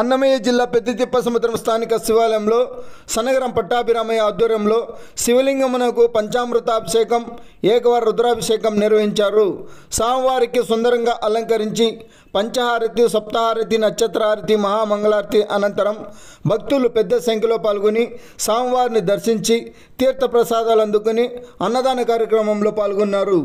అన్నమయ్య జిల్లా పెద్దతిప్పసముద్రం స్థానిక శివాలయంలో సనగరం పట్టాభిరామయ్య ఆధ్వర్యంలో శివలింగమునకు పంచామృతాభిషేకం, ఏకవార రుద్రాభిషేకం నిర్వహించారు. స్వామివారికి సుందరంగా అలంకరించి పంచహారతి, సప్తహారతి, నక్షత్రహారతి, మహామంగళారతి అనంతరం భక్తులు పెద్ద సంఖ్యలో పాల్గొని స్వామివారిని దర్శించి తీర్థప్రసాదాలు అందుకుని అన్నదాన కార్యక్రమంలో పాల్గొన్నారు.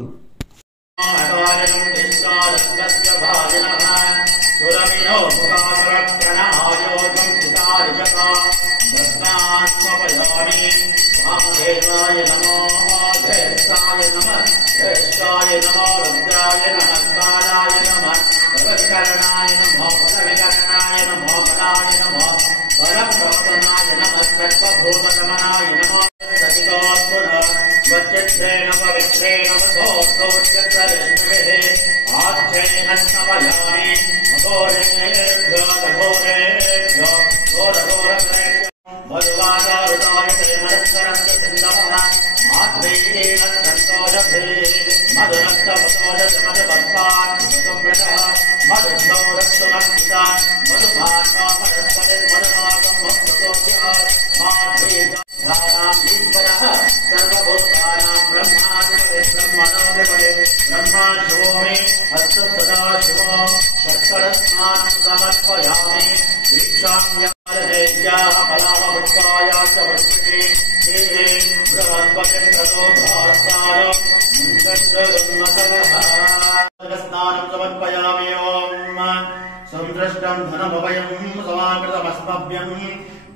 संदृष्टं धनमभयं समाकृतमस्मभ्यं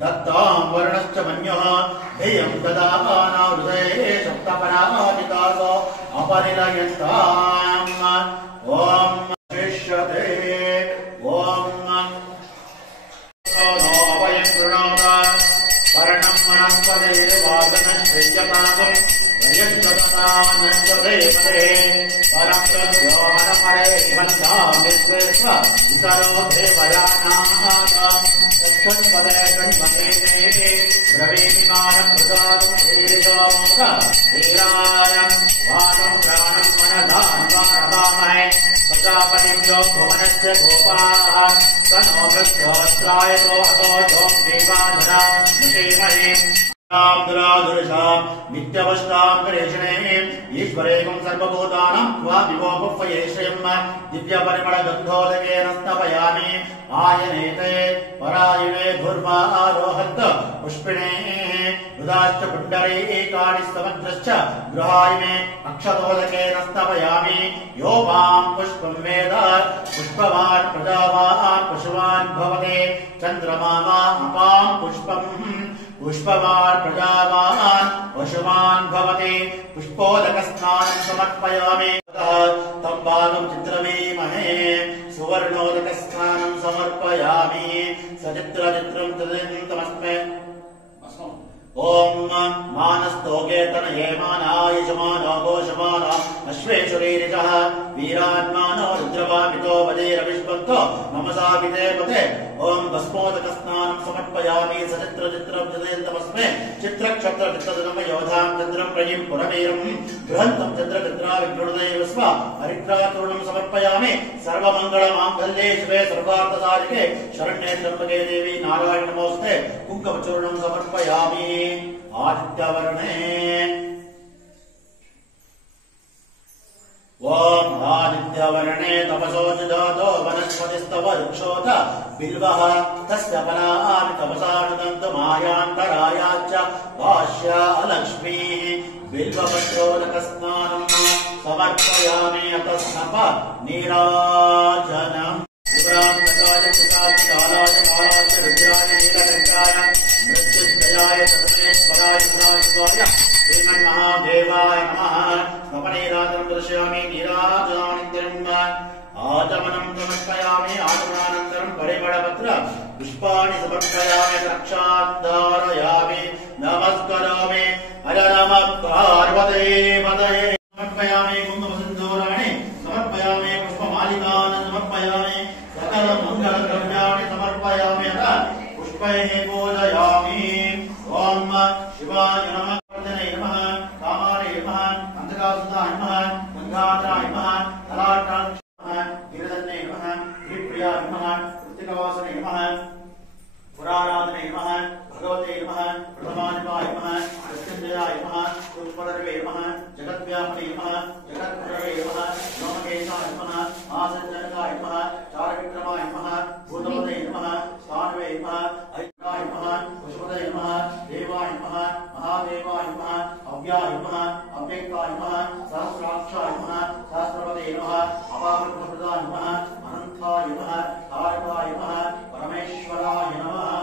दत्तां वर्णश्च मन्यः ध्येयं ददाना हृदये सप्तपराजितासो अपरिलयन्ताम् ॐ शिष्यते ॐ अभयं कृणोत पर्णं वनस्पतिर्वादनश्चैत्यताकं वयश्चततानश्चदेवते परं प्रद्योहनपरे हिमन्तां विश्वेश्व इतरो देवयानाः दक्षिणपदे कण्वते ब्रवीमिमानं प्रसादं धीरिजोमुख धीरायं वानं प्राणं मनदान् वारवामहे प्रजापतिं यो भुवनस्य गोपाः तनो मृत्योऽस्त्रायतो अतो जों देवाधरा निषेमहे नित्यवष्टां गणेशने ईश्वरेकं सर्वभूतानां त्वा विभोपयेशयं दिव्यपरिमलगन्धोदकेन स्तपयामि आयनेते परायणे धूर्वारोहत् पुष्पिणे हृदाश्च पुण्डरीकाणि समग्रश्च गृहायिने अक्षतोदकेन स्तपयामि यो मां पुष्पं वेद पुष्पवान् प्रजावान् पशुवान् भवते चन्द्रमा वा अपां पुष्पम् पुष्पवान् प्रजावान् पशुमान् भवति पुष्पोदकस्नानं समर्पयामि तं भागं चित्रवीमहे सुवर्णोदकस्नानं समर्पयामि सचित्रचित्रं तदन्तमस्मे ओम मानस्तोकेतन हेमानाय यजमानो घोषमानो अश्वेश्वरीरिजः वीरान्मानो रुद्रवामितो वदेरविष्पन्तो नमसा विदेवते ओम भस्मोदकस्नानं समर्पयामि सचित्रचित्रं जदयन्तमस्मे चित्रक्षत्रचित्रदनम योधां चन्द्रं प्रयिं पुरवीरं बृहन्तं चन्द्रचित्राविग्रहृदयेव स्व हरिद्राचूर्णं समर्पयामि सर्वमङ्गलमाङ्गल्ये शिवे सर्वार्थसाधिके शरण्ये त्र्यम्बके देवी नारायण नमोऽस्ते कुङ्कुमचूर्णं समर्पयामि आदित्यवर्णे ओम आदित्यवर्णे तपसोऽजातो वनस्पतिस्तव वृक्षोत बिल्वः तस्य फलानि तपसानुदन्तमायान्तरायाच्च भाष्या अलक्ष्मीः बिल्वपत्रोदकस्नानं समर्पयामि अतः सप नीराजनम् उग्रान्तकाय चिताकालाय कालाय रुद्राय नीलकण्ठाय मृत्युञ्जयाय सर्वेश्वराय सदाशिवाय श्रीमन्महादेवाय नमः स्वपनीराजनं दर्शयामि नीराजनानन्तरम् आचमनं समर्पयामि आचमनानन्तरं परिमलपत्र पुष्पाणि समर्पयामि रक्षान्धारयामि नमस्करोमि अज नमः पार्वते पतये समर्पयामि कुङ्कुमसिन्दूराणि समर्पयामि पुष्पमालिकान् समर्पयामि सकलमङ्गलद्रव्याणि समर्पयामि पुष्पैः पूजयामि ओम शिवाय नमः वर्धने नमः कामाय नमः अंधकासुताय नमः गंगाधराय नमः तलाटाय नमः गिरिधन्ये नमः गिरिप्रियाय नमः कृतिकवासने नमः जगत्प्रभवे नमः नमकेशाय नमः आसञ्जनकाय नमः चारविक्रमाय नमः भूतपते नमः स्थानवे नमः ऐक्याय नमः पशुपते नमः देवाय नमः महादेवाय नमः अव्याय नमः अव्यक्ताय नमः सहस्राक्षाय नमः सहस्रपते नमः अपावृतप्रदाय नमः अनन्ताय नमः तारकाय नमः परमेश्वराय नमः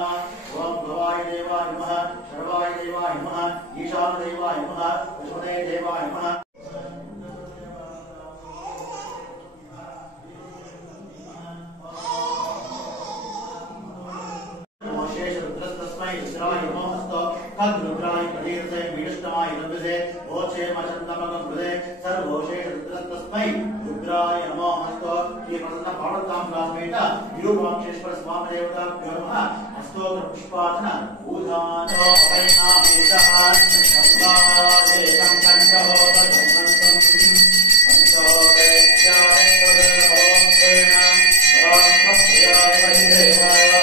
ओम भवाय देवाय नमः सर्वाय देवाय नमः ईशान देवाय नमः पशुपते देवाय नमः रुद्राय प्रदीर्थे मीडष्टमाय नमस्ते ओचे मचंदमगं हृदे सर्वोशेष रुद्रस्तस्मै रुद्राय नमो नमस्ते ये प्रसन्न पाणतां रामेट विरूपाक्षेश्वर स्वामी देवता नमः अस्तोत्र पुष्पार्चना पूजानो वैनामेतः संवादेकं कंठोदकं पंचोदेत्याय पुरभोक्तेन रामप्रियाय वैदेवाय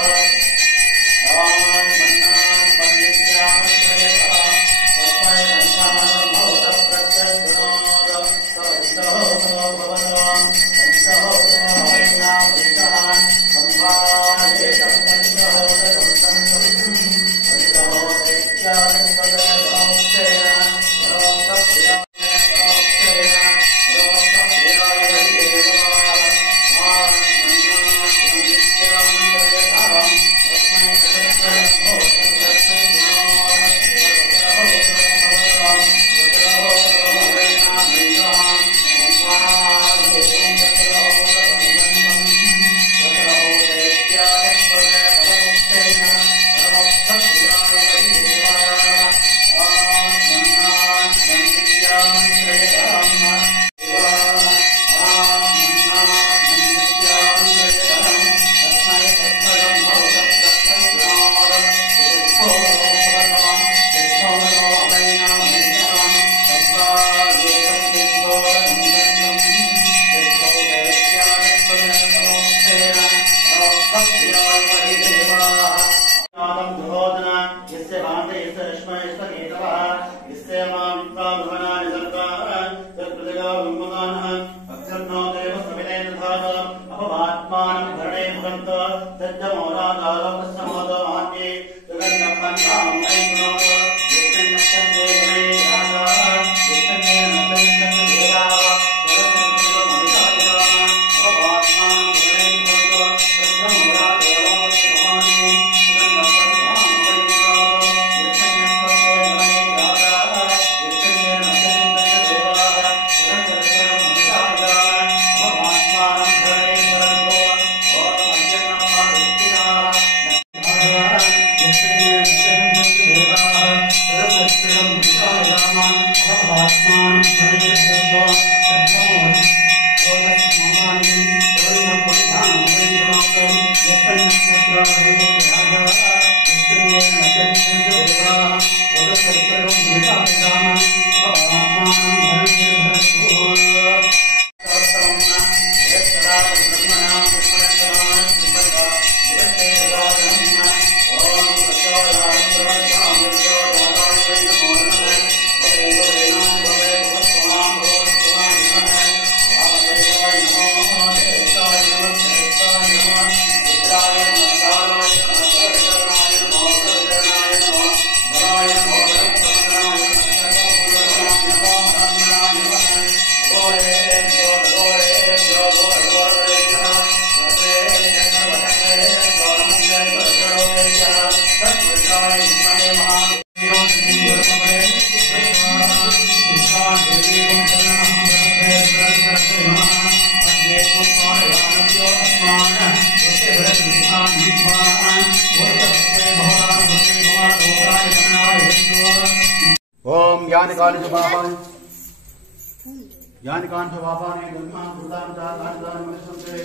यानि कांच पापानि धर्मान् कृतानि च तानि मनुष्यन्ते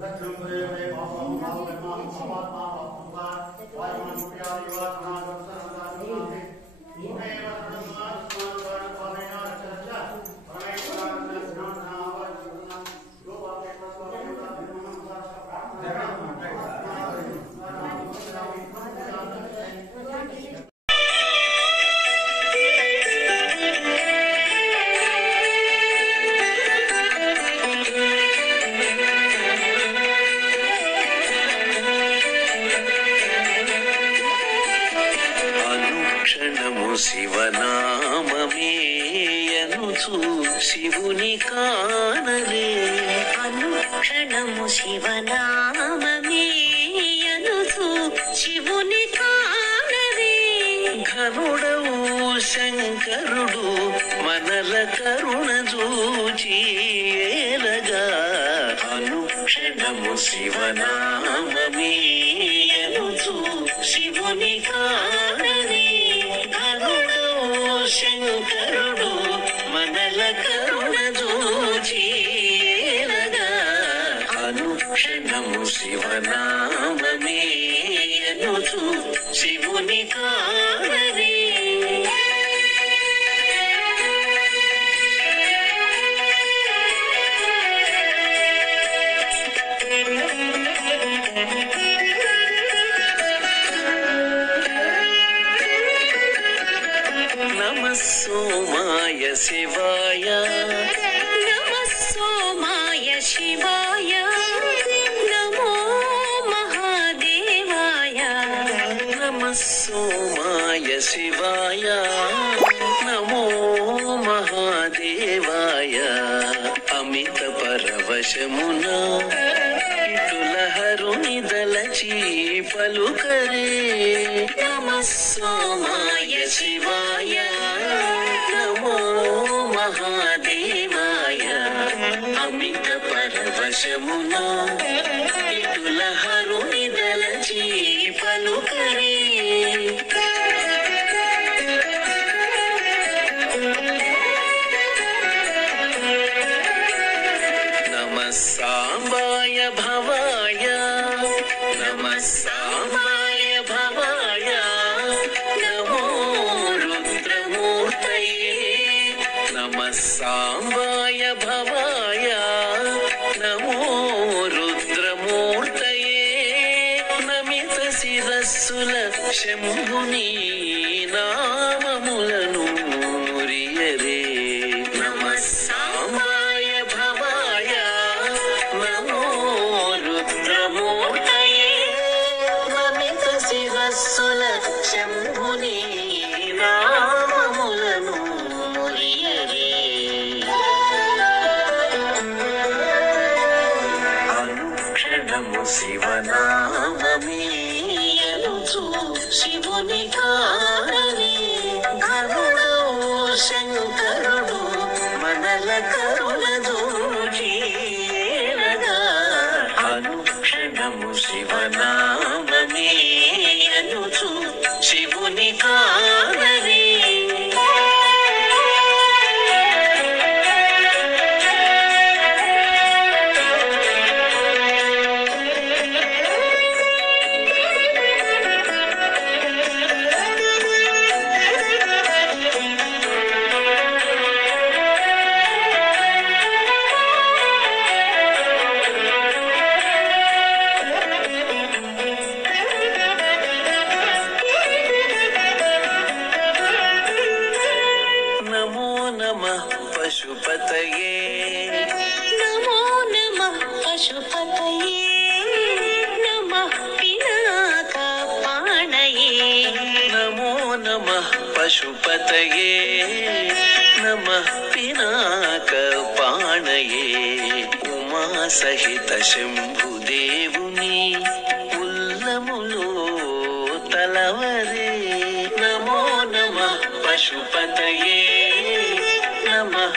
दक्षिणं प्रेमे पापं पापकर्मां पापात्मा पापं वायुमं मुख्यादि वासनां सर्वदानि मुखेव धर्मास्मान् कारणपालेन रक्षरक्ष परमेश्वरान् स्नानावचनं लोपाके प्रस्वादेवता धर्मं శివుని కానలే అనుక్షణము శివనామమే అనుచు శివుని కానరే ఘనుడవు శంకరుడు మనల కరుణ చూచి ఏలగా అనుక్షణము శివనామమే అనుచు శివుని కానరే ఘనుడవు శంకరుడు మనల కరుణ చూచి ఏలగా అనుక్షణము శివనామమే అనుచు శివుని కానరే నమః సోమాయ శివాయ నమః సోమాయ శివాయ నమో మహాదేవాయ నమః సోమాయ శివాయ నమో మహాదేవాయ అమిత పరవశమున ఇటులహరుని దలచి పలుకరే నమః సోమాయ శివాయ నమో మహాదేవాయ అమిత పరవశమున ఇటులహరుని దలచి పలుకరే నమః సాంబాయ భవాయ నమః సాంబాయ భవాయ నమో రుద్రమూర్తయే నమః సాంబాయ భవాయ నమో రుద్రమూర్తయే నమిత శిరస్సుల శంభుని నామములను మురియరే నమః సాంబాయ భవాయ నమో రుద్రమూర్తయే నమిత శిరస్సుల శంభుని నామములను మురియరే అనుక్షణము శివనామమే అనుచు శివుని కానరే ఘనుడవు శంకరుడు మనల కరుణ చూచి ఏలగా అనుక్షణము శివనామమే అనుచు శివుని కానరే నమో నమః పశుపతయే నమో నమః పశుపతయే నమః పినాకపాణయే నమో నమః పశుపతయే నమః పినాకపాణయే ఉమా సహిత శంభుదేవుని ఉల్లములో తలవరే నమో నమః పశుపతయే నమః